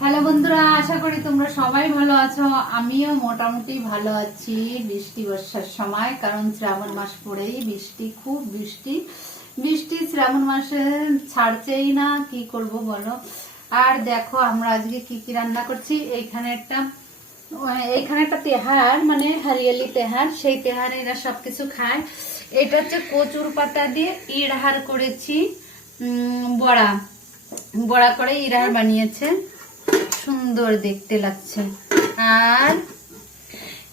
Hello বন্ধুরা, আশা করি তোমরা সবাই ভালো আছো। আমিও মোটামুটি ভালো আছি। বৃষ্টি বর্ষার সময়, কারণ শ্রাবণ মাস পড়েই বৃষ্টি, খুব বৃষ্টি বৃষ্টি শ্রাবণ মাসে ছাড়ছেই না। কি করব বলো। আর দেখো আমরা আজকে কি কি রান্না করছি। এইখানে একটা তেহার, মানে হারিয়ালি তেহার, সেই তেহারে এরা সবকিছু খায়। এটা হচ্ছে কচুর পাতা দিয়ে ইড়হার করেছি, বড়া বড়া করে ইড়হার বানিয়েছে, সুন্দর দেখতে লাগছে। আর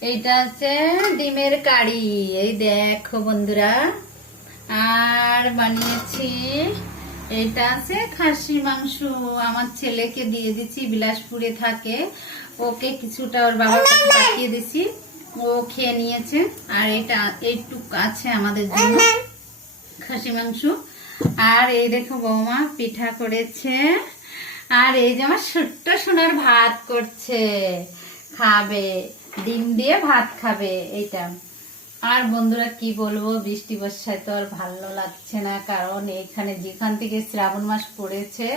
এইটা হচ্ছে ডিমের কারি, এই দেখো বন্ধুরা। আর বানিয়েছি এটা আছে খাসি মাংস, আমার ছেলেকে দিয়ে দিচ্ছি, বিলাসপুরে থাকে, ওকে কিছুটা ওর বাবার কাছে পাঠিয়ে দিছি, ও খেয়ে নিয়েছে। আর এটা এইটুক আছে আমাদের জন্য খাসি মাংস। আর এই দেখো বৌমা পিঠা করেছে। আর এই যে আমার ছোট্ট সোনার ভাত করছে, খাবে, ডিম দিয়ে ভাত খাবে এইটা। আর বন্ধুরা কি বলবো, বৃষ্টি বর্ষায় তো আর ভালো লাগছে না, কারণ এখানে যেখান থেকে শ্রাবণ মাস পড়েছে,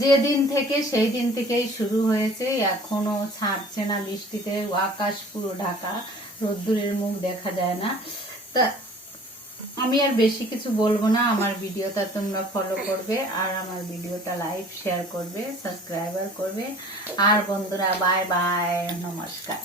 যেদিন থেকে সেই দিন থেকেই শুরু হয়েছে, এখনো ছাড়ছে না। বৃষ্টিতে আকাশ পুরো ঢাকা, রোদ্দুরের মুখ দেখা যায় না। তা আমি আর বেশি কিছু বলবো না। আমার ভিডিওটা তোমরা ফলো করবে, আর আমার ভিডিওটা লাইক শেয়ার করবে, সাবস্ক্রাইবার করবে। আর বন্ধুরা বাই বাই, নমস্কার।